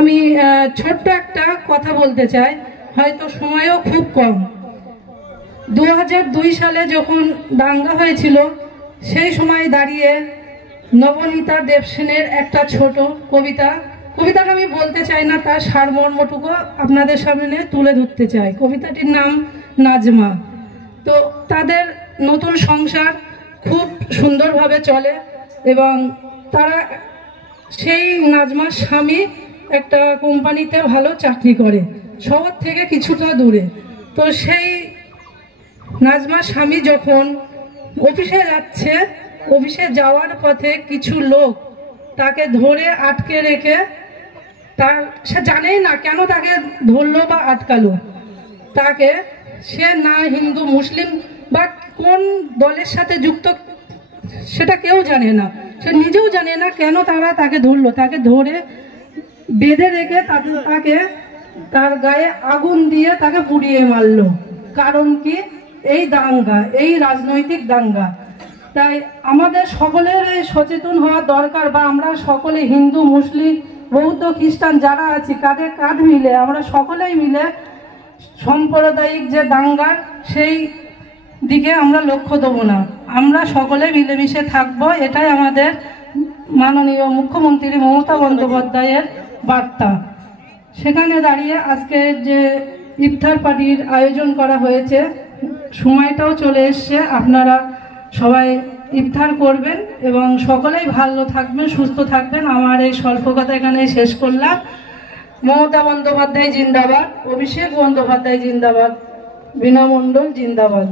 আমি ছোট্ট একটা কথা বলতে চাই, হয়তো সময়ও খুব কম। 2002 সালে যখন দাঙ্গা হয়েছিল, সেই সময় দাঁড়িয়ে নবনীতা দেবসেনের একটা ছোট কবিতাটা আমি বলতে চাই না, তার সারমর্মটুকু আপনাদের সামনে তুলে ধরতে চাই। কবিতাটির নাম নাজমা। তো তাদের নতুন সংসার খুব সুন্দরভাবে চলে এবং তারা সেই নাজমার স্বামী একটা কোম্পানিতে ভালো চাকরি করে, শহর থেকে কিছুটা দূরে। তো সেই নাজমার স্বামী যখন অফিসে যাচ্ছে, অফিসে যাওয়ার পথে কিছু লোক তাকে ধরে আটকে রেখে, সে জানেই না কেন তাকে ধরলো বা আটকালো। তাকে সে না হিন্দু মুসলিম বা কোন দলের সাথে যুক্ত সেটা কেউ জানে না, সে নিজেও জানে না কেন তারা তাকে ধরলো। তাকে ধরে বেঁধে রেখে তাকে তার গায়ে আগুন দিয়ে তাকে পুড়িয়ে মারলো। কারণ কি? এই দাঙ্গা, এই রাজনৈতিক দাঙ্গা। তাই আমাদের সকলের সচেতন হওয়া দরকার, বা আমরা সকলে হিন্দু মুসলিম বৌদ্ধ খ্রিস্টান যারা আছি, কাঁধে কাঁধ মিলে আমরা সকলেই মিলে সাম্প্রদায়িক যে দাঙ্গার সেই দিকে আমরা লক্ষ্য দেবো না, আমরা সকলে মিলেমিশে থাকবো। এটাই আমাদের মাননীয় মুখ্যমন্ত্রী মমতা বন্দ্যোপাধ্যায়ের বার্তা। সেখানে দাঁড়িয়ে আজকে যে ইফতার পার্টির আয়োজন করা হয়েছে, সময়টাও চলে এসছে, আপনারা সবাই ইফতার করবেন এবং সকলেই ভালো থাকবেন, সুস্থ থাকবেন। আমার এই স্বল্প কথা এখানে শেষ করলাম। মমতা বন্দ্যোপাধ্যায় জিন্দাবাদ, অভিষেক বন্দ্যোপাধ্যায় জিন্দাবাদ, বীণা মণ্ডল জিন্দাবাদ।